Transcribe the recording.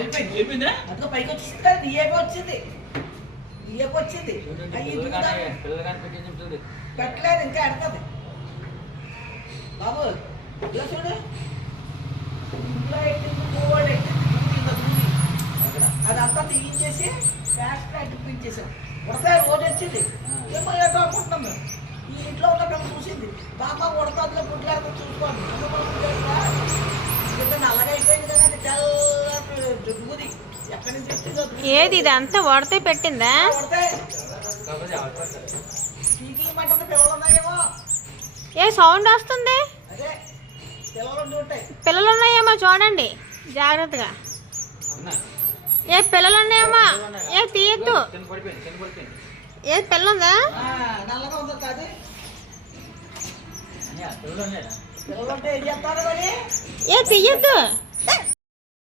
వెళ్ళిపోయిందా అందులో పైకి వచ్చింది కదా నీయేగా వచ్చింది పెట్టలేదు ఇంకా అడగదు బాబు ఇలా చూడు అదంతా తీయించేసి ఫ్యాస్ట్ అడ్డుపించేసాం ఉడతాయి రోజు వచ్చింది ఏమో ఏదో అనుకుంటున్నాం మేము ఈ ఇంట్లో ఉన్న మేము చూసింది బాబా ఉడతాదులో పుట్లాడుతూ చూసుకోండి నల్లగా అయిపోయింది కదా అది తెల్ల జుగ్గుది ఎక్కడి నుంచి వచ్చిందో ఏది ఇదంతా ఉడతే పెట్టిందా పీకిమంటే పిల్లలు ఉన్నాయేమో ఏ సౌండ్ వస్తుంది అదే పిల్లలు ఉంటాయి పిల్లలు ఉన్నాయేమో చూడండి జాగ్రత్తగా ఏ పిల్లలు ఉన్నాయేమో ఏ తీయద్దు ఏ పిల్ల ఉందా నల్లగా ఉందా కాదు పిల్లలు ఉంటే ఏం చేస్తారు మరి ఏ తీయద్దు